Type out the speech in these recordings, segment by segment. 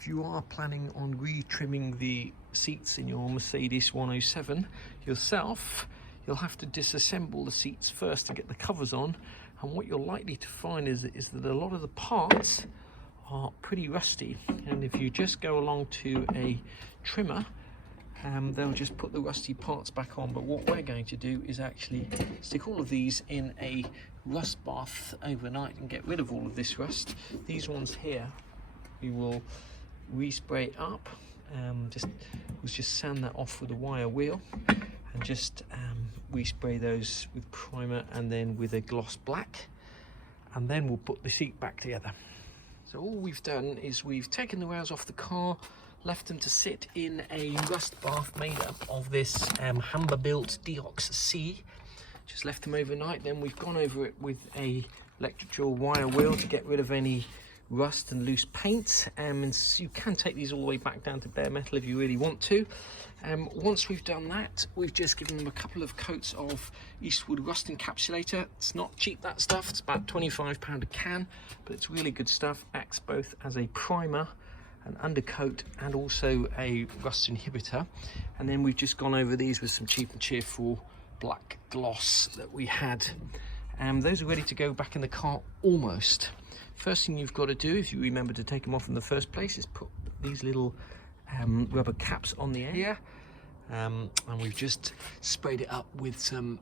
if you are planning on re-trimming the seats in your Mercedes 107 yourself, you'll have to disassemble the seats first to get the covers on, and what you're likely to find is that a lot of the parts are pretty rusty, and if you just go along to a trimmer, they'll just put the rusty parts back on. But what we're going to do is actually stick all of these in a rust bath overnight and get rid of all of this rust. These ones here we will respray up, just sand that off with a wire wheel and just respray those with primer and then with a gloss black, and then we'll put the seat back together. So all we've done is we've taken the rails off the car, left them to sit in a rust bath made up of this Hamber-built Deox C. Just left them overnight. Then we've gone over it with a electrical wire wheel to get rid of any rust and loose paint. And you can take these all the way back down to bare metal if you really want to. Once we've done that, we've just given them a couple of coats of Eastwood rust encapsulator. It's not cheap, that stuff. It's about £25 a can, but it's really good stuff. Acts both as a primer, an undercoat, and also a rust inhibitor. And then we've just gone over these with some cheap and cheerful black gloss that we had. Those are ready to go back in the car almost. First thing you've got to do, if you remember to take them off in the first place, is put these little rubber caps on the end here, and we've just sprayed it up with some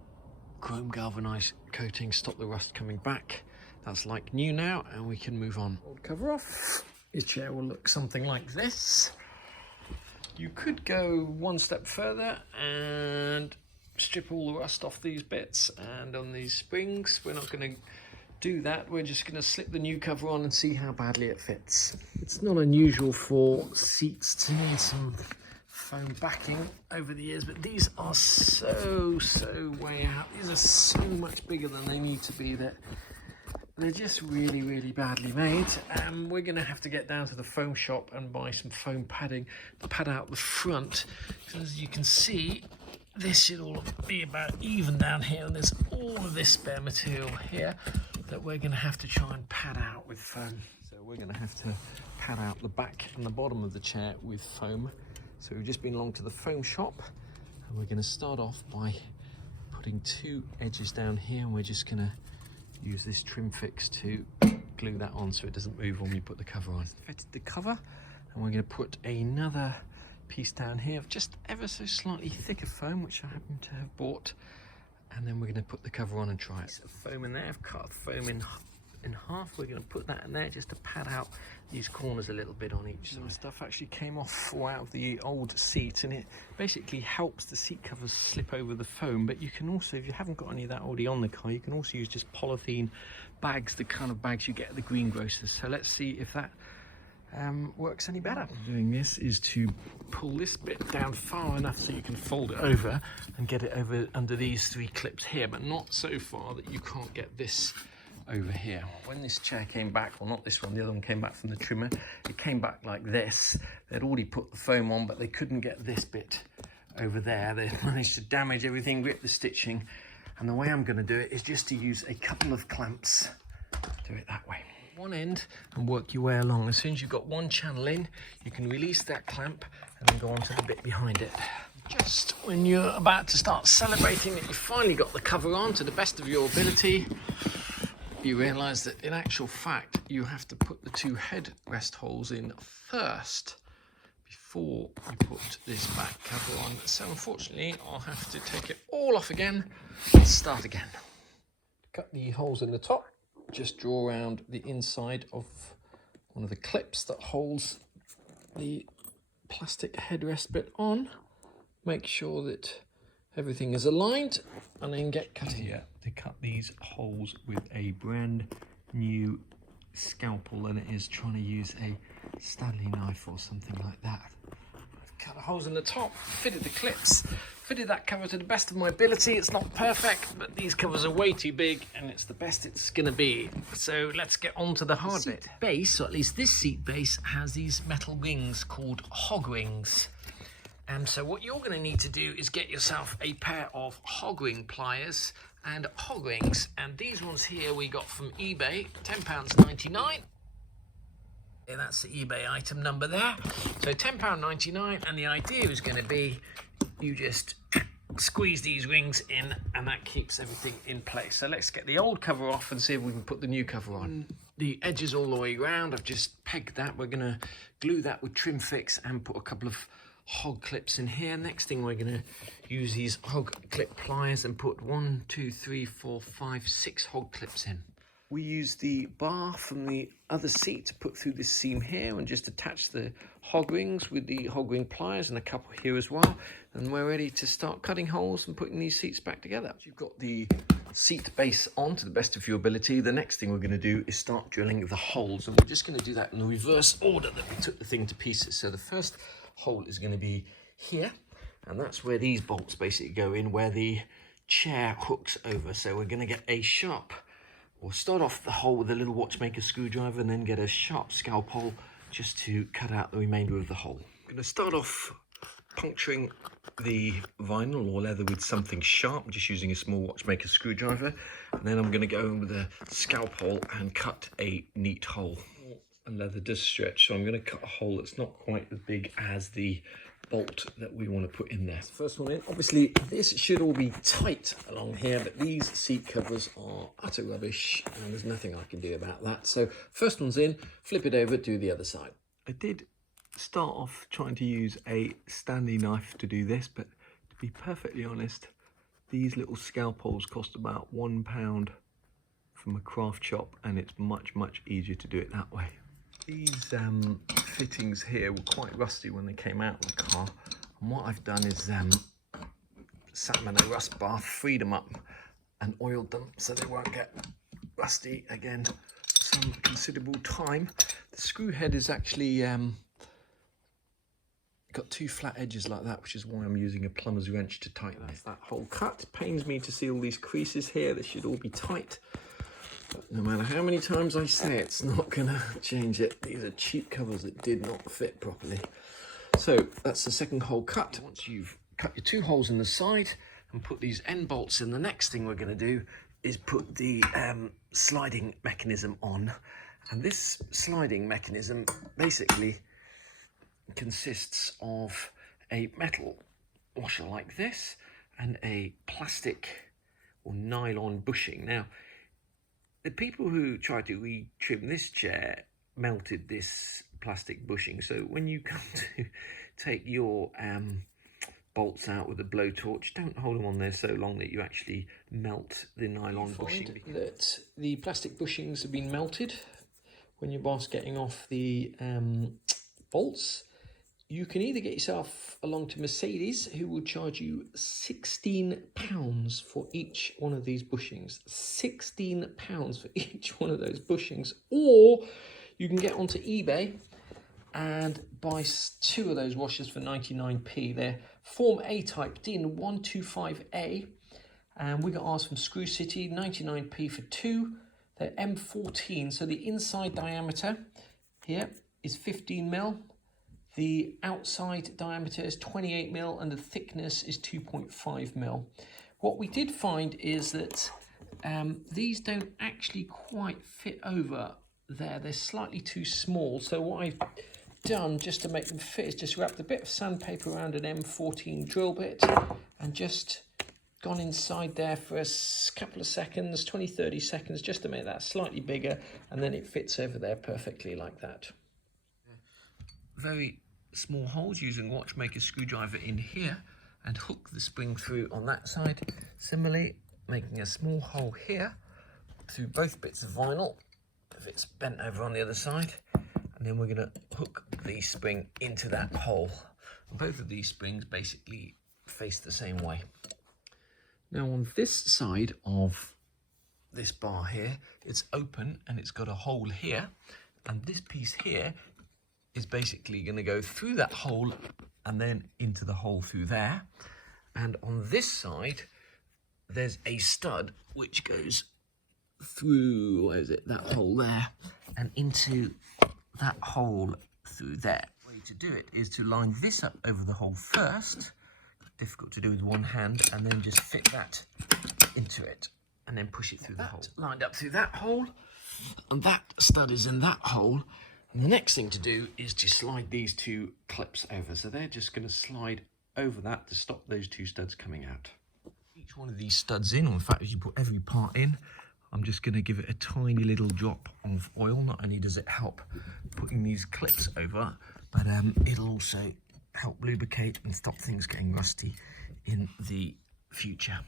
chrome galvanized coating, stop the rust coming back. That's like new now, and we can move on. Old cover off. Your chair will look something like this. You could go one step further and strip all the rust off these bits and on these springs. We're not going to do that. We're just going to slip the new cover on and see how badly it fits. It's not unusual for seats to need some foam backing over the years, but these are so way out. These are so much bigger than they need to be that they're just really badly made. We're going to have to get down to the foam shop and buy some foam padding to pad out the front, because as you can see, this should all be about even down here, and there's all of this spare material here that we're going to have to try and pad out with foam. So we're going to have to pad out the back and the bottom of the chair with foam. So we've just been along to the foam shop, and we're going to start off by putting two edges down here, and we're just going to use this trim fix to glue that on so it doesn't move when we put the cover on. Fitted the cover, and we're going to put another piece down here of just ever so slightly thicker foam, which I happen to have bought, and then we're going to put the cover on and try it. So foam in there, I've cut the foam in half. We're going to put that in there just to pad out these corners a little bit on each side. Some stuff actually came off or out of the old seat, and it basically helps the seat covers slip over the foam. But you can also, if you haven't got any of that already on the car, you can also use just polythene bags, the kind of bags you get at the greengrocers. So let's see if that works any better. Doing this is to pull this bit down far enough so you can fold it over and get it over under these three clips here, but not so far that you can't get this over here. When this chair came back, well, not this one, the other one came back from the trimmer, it came back like this. They'd already put the foam on, but they couldn't get this bit over there. They managed to damage everything, rip the stitching, and the way I'm going to do it is just to use a couple of clamps. Do it that way. One end and work your way along. As soon as you've got one channel in, you can release that clamp and then go on to the bit behind it. Just when you're about to start celebrating that you finally got the cover on to the best of your ability, you realise that in actual fact you have to put the two headrest holes in first before you put this back cover on. So unfortunately I'll have to take it all off again and start again. Cut the holes in the top. Just draw around the inside of one of the clips that holds the plastic headrest bit on. Make sure that everything is aligned, and then get cutting. Here to cut these holes with a brand new scalpel than it is trying to use a Stanley knife or something like that. I've cut the holes in the top, fitted the clips, fitted that cover to the best of my ability. It's not perfect, but these covers are way too big and it's the best it's gonna be. So let's get on to the hard bit. Base, or at least this seat base, has these metal rings called hog rings. So what you're going to need to do is get yourself a pair of hog ring pliers and hog rings. And these ones here we got from eBay, £10.99. That's the eBay item number there. So £10.99, and the idea is going to be you just squeeze these rings in and that keeps everything in place. So let's get the old cover off and see if we can put the new cover on. The edges all the way around, I've just pegged that. We're going to glue that with trim fix and put a couple of hog clips in here. Next thing, we're going to use these hog clip pliers and put 1, 2, 3, 4, 5, 6 hog clips in. We use the bar from the other seat to put through this seam here and just attach the hog rings with the hog ring pliers and a couple here as well. And we're ready to start cutting holes and putting these seats back together. You've got the seat base on to the best of your ability. The next thing we're going to do is start drilling the holes, and we're just going to do that in the reverse order that we took the thing to pieces. So the first hole is going to be here, and that's where these bolts basically go in, where the chair hooks over. So we're going to get a sharp, we'll start off the hole with a little watchmaker screwdriver and then get a sharp scalpel just to cut out the remainder of the hole. I'm going to start off puncturing the vinyl or leather with something sharp. I'm just using a small watchmaker screwdriver, and then I'm going to go in with a scalpel and cut a neat hole. And leather does stretch, so I'm going to cut a hole that's not quite as big as the bolt that we want to put in there. First one in. Obviously this should all be tight along here, but these seat covers are utter rubbish and there's nothing I can do about that. So first one's in, flip it over, do the other side. I did start off trying to use a Stanley knife to do this, but to be perfectly honest, these little scalpels cost about £1 from a craft shop, and it's much easier to do it that way. These fittings here were quite rusty when they came out of the car, and what I've done is sat them in a rust bath, freed them up and oiled them so they won't get rusty again for some considerable time. The screw head is actually got 2 flat edges like that, which is why I'm using a plumber's wrench to tighten that hole cut. Pains me to see all these creases here. They should all be tight. But no matter how many times I say it's not gonna change it. These are cheap covers that did not fit properly. So that's the second hole cut. Once you've cut your 2 holes in the side and put these end bolts in, the next thing we're gonna do is put the sliding mechanism on. And this sliding mechanism basically consists of a metal washer like this and a plastic or nylon bushing. Now, the people who tried to retrim this chair melted this plastic bushing, so when you come to take your bolts out with a blowtorch, don't hold them on there so long that you actually melt the nylon bushing. That the plastic bushings have been melted when you're whilst getting off the bolts. You can either get yourself along to Mercedes, who will charge you £16 for each one of these bushings. £16 for each one of those bushings. Or you can get onto eBay and buy 2 of those washers for 99p. They're Form A type DIN 125A. And we got ours from Screw City, 99p for 2. They're M14, so the inside diameter here is 15mm. The outside diameter is 28mm and the thickness is 2.5mm. What we did find is that these don't actually quite fit over there. They're slightly too small. So what I've done just to make them fit is just wrapped a bit of sandpaper around an M14 drill bit and just gone inside there for a couple of seconds, 20-30 seconds, just to make that slightly bigger, and then it fits over there perfectly like that. Very small holes using watchmaker screwdriver in here and hook the spring through on that side. Similarly, making a small hole here through both bits of vinyl if it's bent over on the other side, and then we're going to hook the spring into that hole. Both of these springs basically face the same way. Now on this side of this bar here, it's open and it's got a hole here, and this piece here is basically going to go through that hole and then into the hole through there. And on this side, there's a stud which goes through, where is it, that hole there, and into that hole through there. The way to do it is to line this up over the hole first, difficult to do with one hand, and then just fit that into it and then push it through the hole. Lined up through that hole, and that stud is in that hole. And the next thing to do is to slide these two clips over. So they're just going to slide over that to stop those two studs coming out. Each one of these studs in, or in fact, as you put every part in, I'm just going to give it a tiny little drop of oil. Not only does it help putting these clips over, but it'll also help lubricate and stop things getting rusty in the future.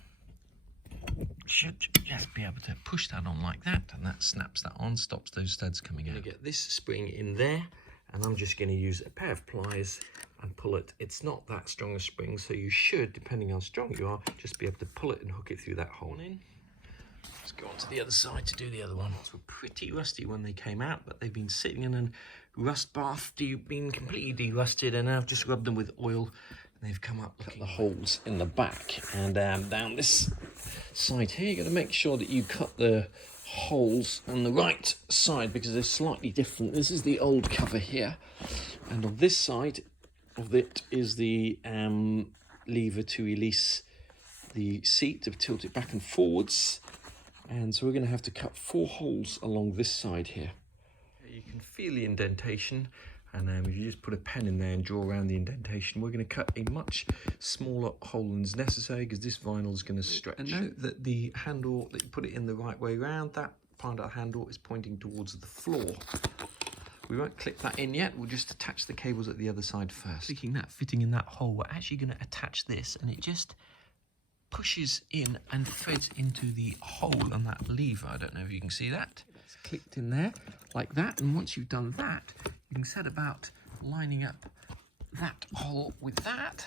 Should just be able to push that on like that, and that snaps that on, stops those studs coming out. I'm going to get this spring in there, and I'm just going to use a pair of pliers and pull it. It's not that strong a spring, so you should, depending how strong you are, just be able to pull it and hook it through that hole in. Let's go on to the other side to do the other one. These were pretty rusty when they came out, but they've been sitting in a rust bath, been completely de-rusted, and I've just rubbed them with oil, and they've come up. Look at the holes in the back, and down this side here, you've got to make sure that you cut the holes on the right side because they're slightly different. This is the old cover here, and on this side of it is the lever to release the seat, to tilt it back and forwards. And so we're going to have to cut 4 holes along this side here. You can feel the indentation, and if you just put a pen in there and draw around the indentation, we're going to cut a much smaller hole than is necessary because this vinyl is going to stretch. And note that the handle, that you put it in the right way around, that part of the handle is pointing towards the floor. We won't clip that in yet, we'll just attach the cables at the other side first. Sticking that, fitting in that hole, we're actually going to attach this, and it just pushes in and threads into the hole on that lever. I don't know if you can see that. It's clicked in there like that, and once you've done that, you can set about lining up that hole with that,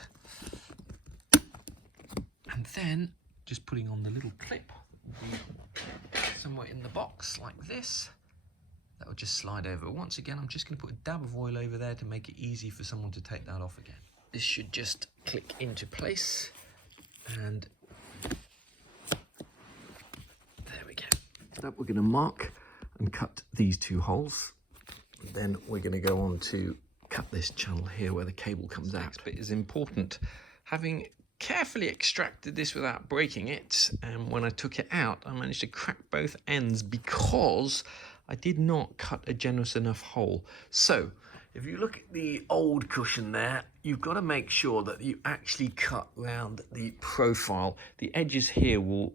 and then just putting on the little clip somewhere in the box like this. That will just slide over. Once again, I'm just going to put a dab of oil over there to make it easy for someone to take that off again. This should just click into place. And there we go. So we're going to mark and cut these 2 holes. And then we're going to go on to cut this channel here where the cable comes out. This bit is important. Having carefully extracted this without breaking it, and when I took it out, I managed to crack both ends because I did not cut a generous enough hole. So if you look at the old cushion there, you've got to make sure that you actually cut round the profile. The edges here will,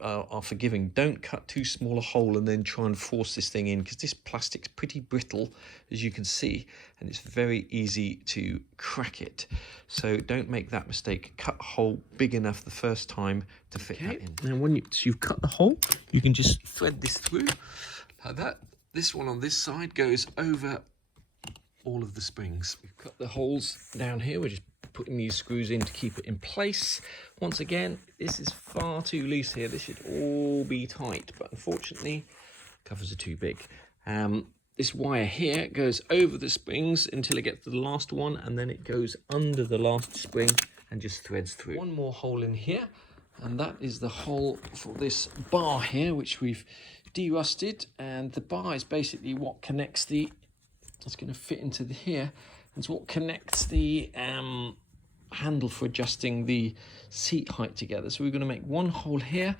are forgiving. Don't cut too small a hole and then try and force this thing in, because this plastic's pretty brittle, as you can see, and it's very easy to crack it. So don't make that mistake. Cut a hole big enough the first time to fit that in. Now, when you've cut the hole, you can just thread this through like that. This one on this side goes over all of the springs. We've cut the holes down here. We're just putting these screws in to keep it in place. Once again, this is far too loose here. This should all be tight, but unfortunately, covers are too big. This wire here goes over the springs until it gets to the last one, and then it goes under the last spring and just threads through. One more hole in here, and that is the hole for this bar here, which we've de-rusted, and the bar is basically what connects the, it's going to fit into here. It's what connects the handle for adjusting the seat height together. So we're going to make one hole here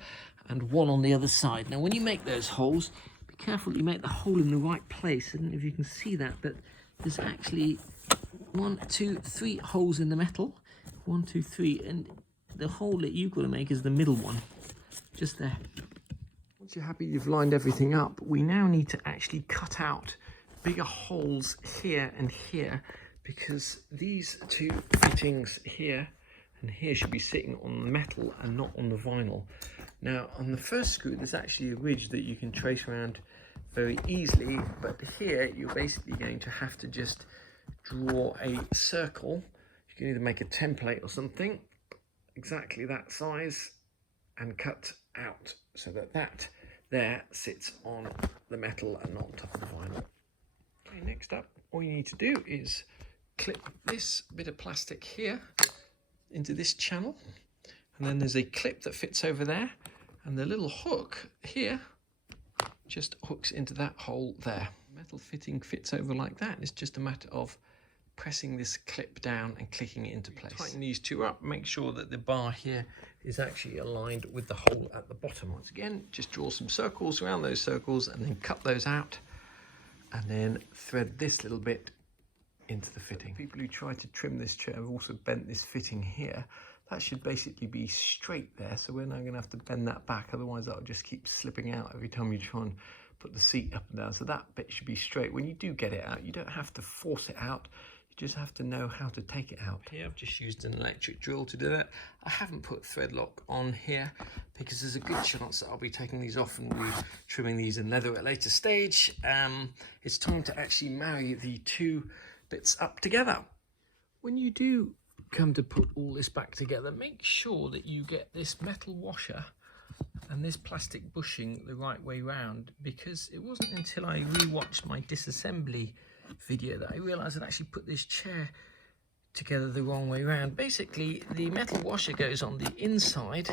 and one on the other side. Now, when you make those holes, be careful that you make the hole in the right place. I don't know if you can see that, but there's actually 1, 2, 3 holes in the metal. 1, 2, 3, and the hole that you've got to make is the middle one, just there. Once you're happy you've lined everything up, we now need to actually cut out bigger holes here and here, because these 2 fittings here and here should be sitting on the metal and not on the vinyl. Now, on the first screw, there's actually a ridge that you can trace around very easily, but here you're basically going to have to just draw a circle. You can either make a template or something, exactly that size, and cut out so that that there sits on the metal and not on top of the vinyl. Okay, next up, all you need to do is clip this bit of plastic here into this channel, and then there's a clip that fits over there, and the little hook here just hooks into that hole there. Metal fitting fits over like that. It's just a matter of pressing this clip down and clicking it into place. Tighten these 2 up, make sure that the bar here is actually aligned with the hole at the bottom. Once again, just draw some circles around those circles and then cut those out. and then thread this little bit into the fitting. People who try to trim this chair have also bent this fitting here. That should basically be straight there, so we're now going to have to bend that back, otherwise that'll just keep slipping out every time you try and put the seat up and down. So that bit should be straight. When you do get it out, you don't have to force it out, you just have to know how to take it out. Here I've just used an electric drill to do that. I haven't put thread lock on here because there's a good chance that I'll be taking these off and be trimming these in leather at a later stage. It's time to actually marry the two bits up together. When you do come to put all this back together, make sure that you get this metal washer and this plastic bushing the right way round, because it wasn't until I rewatched my disassembly video that I realized I'd actually put this chair together the wrong way round. Basically, the metal washer goes on the inside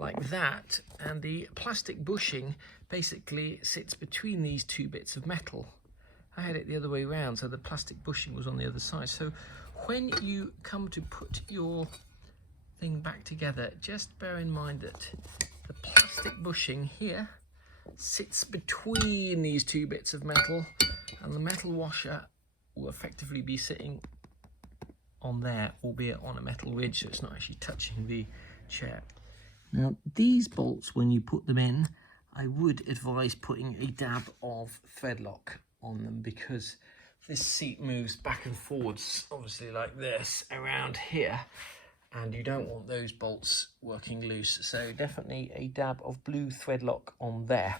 like that, and the plastic bushing basically sits between these two bits of metal. I had it the other way around, so the plastic bushing was on the other side. So when you come to put your thing back together, just bear in mind that the plastic bushing here sits between these two bits of metal, and the metal washer will effectively be sitting on there, albeit on a metal ridge, so it's not actually touching the chair. Now, these bolts, when you put them in, I would advise putting a dab of thread lock on them, because this seat moves back and forwards, obviously like this, around here, and you don't want those bolts working loose. So definitely a dab of blue thread lock on there.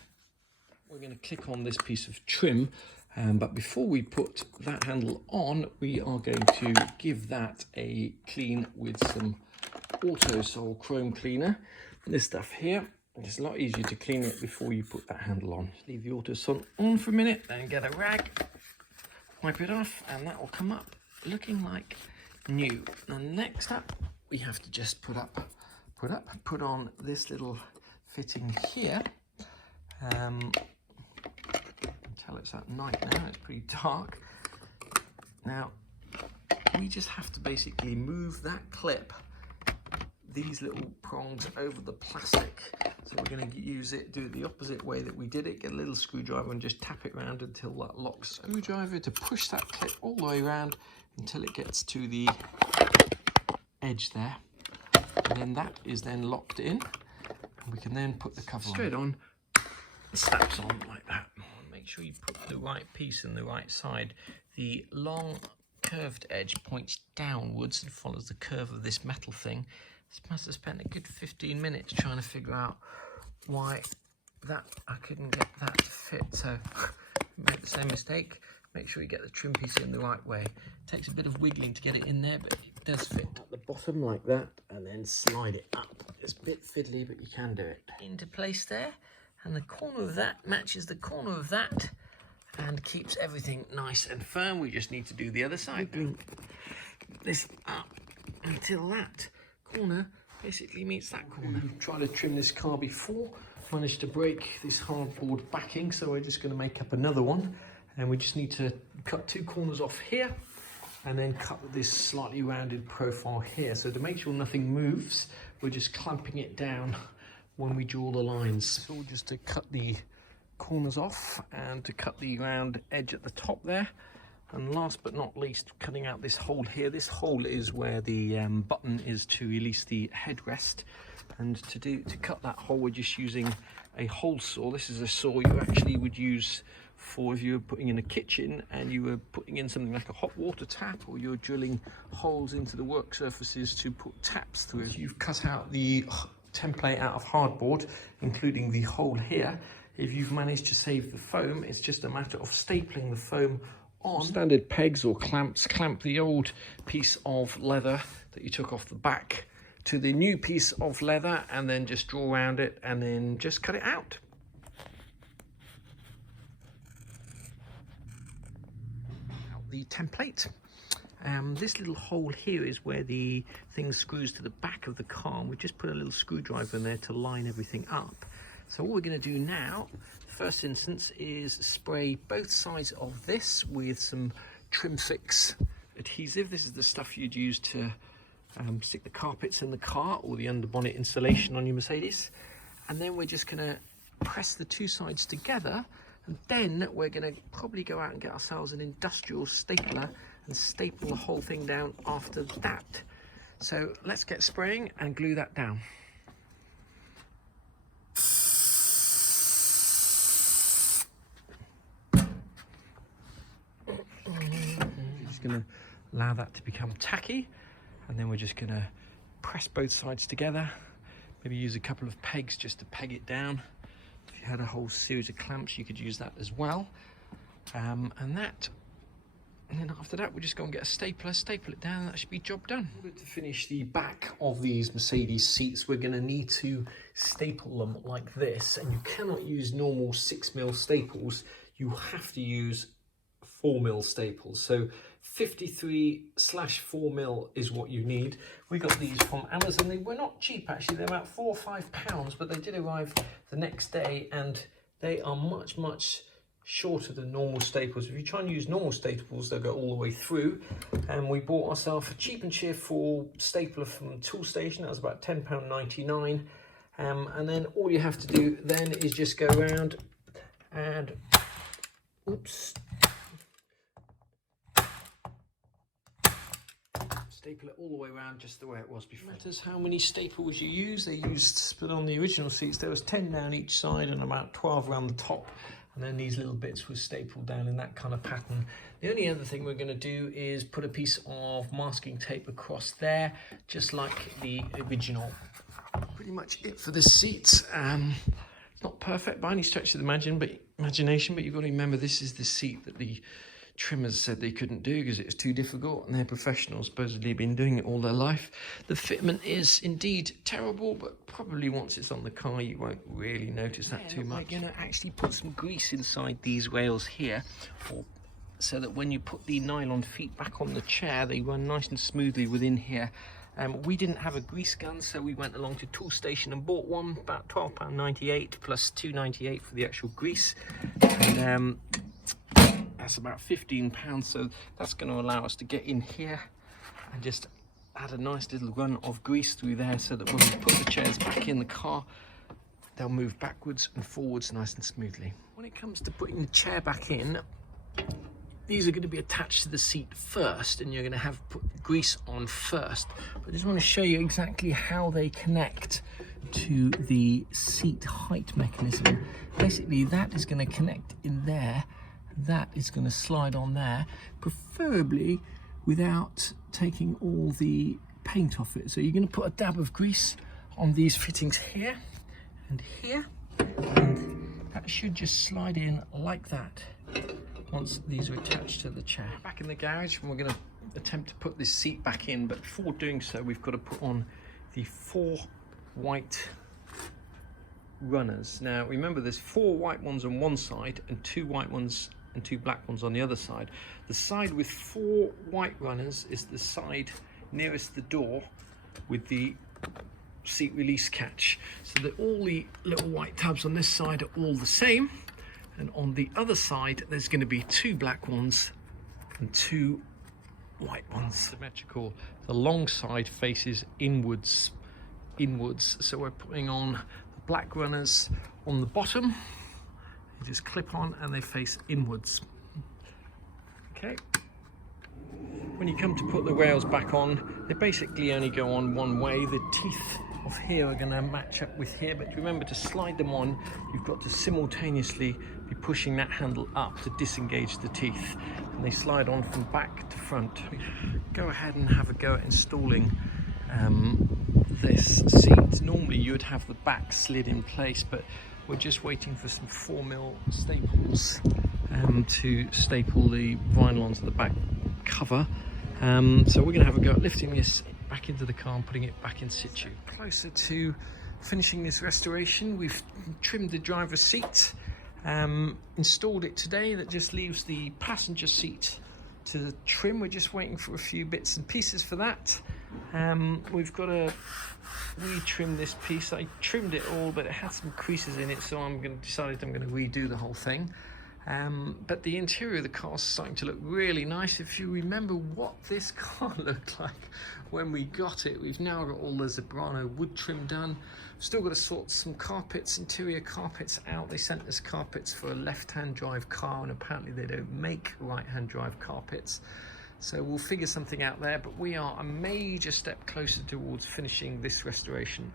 We're going to click on this piece of trim, but before we put that handle on, we are going to give that a clean with some Autosol chrome cleaner. This stuff here, it's a lot easier to clean it before you put that handle on. Just leave the Autosol on for a minute, then get a rag, wipe it off, and that will come up looking like new. And next up, we have to just put on this little fitting here. Until it's at night now, it's pretty dark. Now, we just have to basically move that clip, these little prongs over the plastic. So we're going to use it, do it the opposite way that we did it, get a little screwdriver and just tap it around until that locks. Screwdriver to push that clip all the way around until it gets to the edge there. And then that is then locked in, and we can then put the cover straight on. It snaps on like that. Make sure you put the right piece in the right side. The long curved edge points downwards and follows the curve of this metal thing. This must have spent a good 15 minutes trying to figure out why that I couldn't get that to fit. So make the same mistake. Make sure you get the trim piece in the right way. It takes a bit of wiggling to get it in there, but it does fit at the bottom like that, and then slide it up. It's a bit fiddly, but you can do it. Into place there, and the corner of that matches the corner of that and keeps everything nice and firm. We just need to do the other side. Bring this up until that corner basically meets that corner. Tried to trim this car before, managed to break this hardboard backing, so we're just going to make up another one. And we just need to cut two corners off here and then cut this slightly rounded profile here. So to make sure nothing moves, we're just clamping it down when we draw the lines. So just to cut the corners off and to cut the round edge at the top there. And last but not least, cutting out this hole here. This hole is where the button is to release the headrest. And to cut that hole, we're just using a hole saw. This is a saw you actually would use for if you were putting in a kitchen and you were putting in something like a hot water tap, or you're drilling holes into the work surfaces to put taps through. You've cut out the template out of hardboard, including the hole here. If you've managed to save the foam, it's just a matter of stapling the foam on. Standard pegs or clamps, clamp the old piece of leather that you took off the back to the new piece of leather, and then just draw around it and then just cut it out. The template. This little hole here is where the thing screws to the back of the car, and we just put a little screwdriver in there to line everything up. So what we're going to do now, first instance, is spray both sides of this with some Trim Fix adhesive. This is the stuff you'd use to stick the carpets in the car or the underbonnet insulation on your Mercedes. And then we're just going to press the two sides together And then we're going to probably go out and get ourselves an industrial stapler and staple the whole thing down after that. So let's get spraying and glue that down. Just going to allow that to become tacky, and then we're just going to press both sides together. Maybe use a couple of pegs just to peg it down. If you had a whole series of clamps, you could use that as well. And then after that, we'll just go and get a stapler, staple it down, and that should be job done. In order to finish the back of these Mercedes seats, we're going to need to staple them like this. And you cannot use normal 6mm staples. You have to use 4mm staples. So 53/4mm is what you need. We got these from Amazon. They were not cheap actually. They're about £4 or £5, but they did arrive the next day, and they are much shorter than normal staples. If you try and use normal staples, they'll go all the way through. And we bought ourselves a cheap and cheerful stapler from Tool Station. That was about £10.99. And then all you have to do then is just go around and staple it all the way around just the way it was before. It matters how many staples you use. They used, but on the original seats there was 10 down each side and about 12 around the top, and then these little bits were stapled down in that kind of pattern. The only other thing we're going to do is put a piece of masking tape across there, just like the original. Pretty much it for this seat. It's not perfect by any stretch of the imagination, but you've got to remember this is the seat that the trimmers said they couldn't do because it was too difficult, and they're professionals, supposedly been doing it all their life. The fitment is indeed terrible, but probably once it's on the car you won't really notice that too much. We're going to actually put some grease inside these rails here, so that when you put the nylon feet back on the chair, they run nice and smoothly within here. We didn't have a grease gun, so we went along to Tool Station and bought one, about £12.98 plus £2.98 for the actual grease, and that's about £15, so that's going to allow us to get in here and just add a nice little run of grease through there, so that when we put the chairs back in the car, they'll move backwards and forwards nice and smoothly. When it comes to putting the chair back in, these are going to be attached to the seat first, and you're going to have put grease on first. But I just want to show you exactly how they connect to the seat height mechanism. Basically, that is going to connect in there. That is going to slide on there, preferably without taking all the paint off it. So you're going to put a dab of grease on these fittings here and here, and that should just slide in like that once these are attached to the chair. Back in the garage, and we're going to attempt to put this seat back in, but before doing so we've got to put on the 4 white runners. Now remember, there's 4 white ones on one side and 2 white ones and 2 black ones on the other side. The side with 4 white runners is the side nearest the door with the seat release catch, so that all the little white tabs on this side are all the same, and on the other side there's going to be 2 black ones and 2 white ones. Symmetrical. The long side faces inwards, so we're putting on the black runners on the bottom. You just clip on and they face inwards. Okay. When you come to put the rails back on, they basically only go on one way. The teeth of here are going to match up with here, but remember, to slide them on, you've got to simultaneously be pushing that handle up to disengage the teeth, and they slide on from back to front. Go ahead and have a go at installing this seat. Normally you would have the back slid in place, but we're just waiting for some 4mm staples to staple the vinyl onto the back cover. So we're going to have a go at lifting this back into the car and putting it back in situ. Closer to finishing this restoration, we've trimmed the driver's seat, installed it today. That just leaves the passenger seat to trim. We're just waiting for a few bits and pieces for that. We've got to re-trim this piece. I trimmed it all, but it had some creases in it, so I'm going to redo the whole thing. But the interior of the car is starting to look really nice. If you remember what this car looked like when we got it, we've now got all the Zebrano wood trim done. We've still got to sort some carpets, interior carpets out. They sent us carpets for a left-hand drive car, and apparently they don't make right-hand drive carpets. So we'll figure something out there, but we are a major step closer towards finishing this restoration.